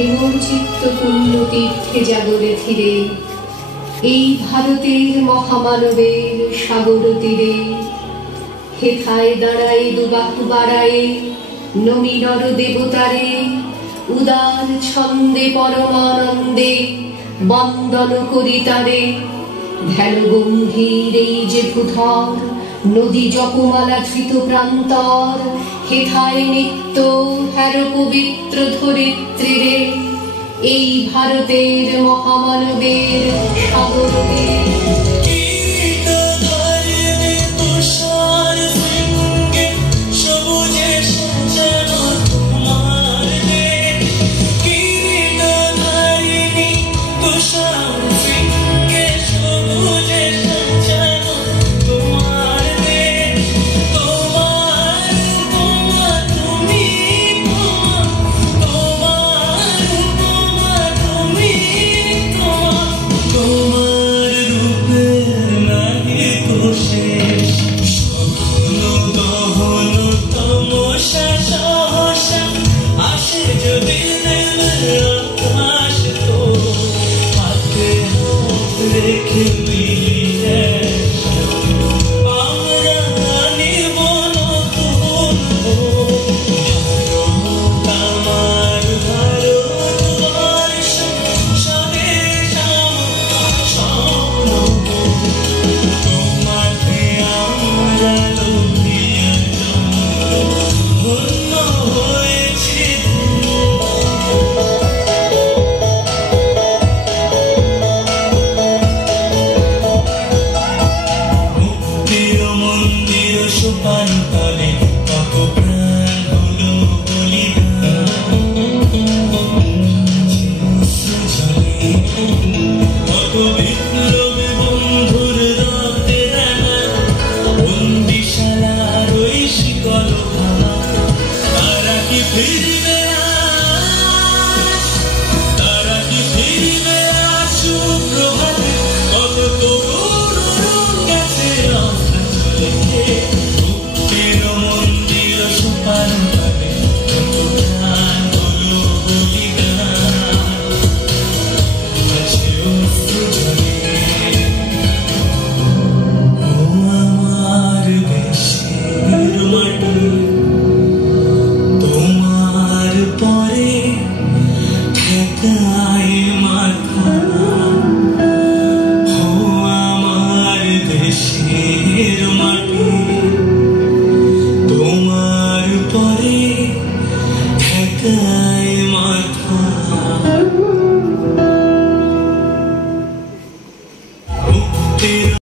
ভেঙর চিত্ত পুণ্য তীর্থে জাগরে ধীরে, এই ভারতের মহামানবের সাগর তীরে। হেথায় দাঁড়ায় দুবাহু বাড়ায়ে নমি নর দেবতারে, উদার ছন্দে পরমানন্দে বন্দন করি তারে। ধ্যান গম্ভীর এই যে ভূধর নদী জপমালা ধৃত প্রান্তর, হেথায় নিত্য হ্যার পবিত্র ধরিত্রীরে, এই ভারতের মহামানবের সাগর তীরে। তোমার পরে ঠেকায় মাথা।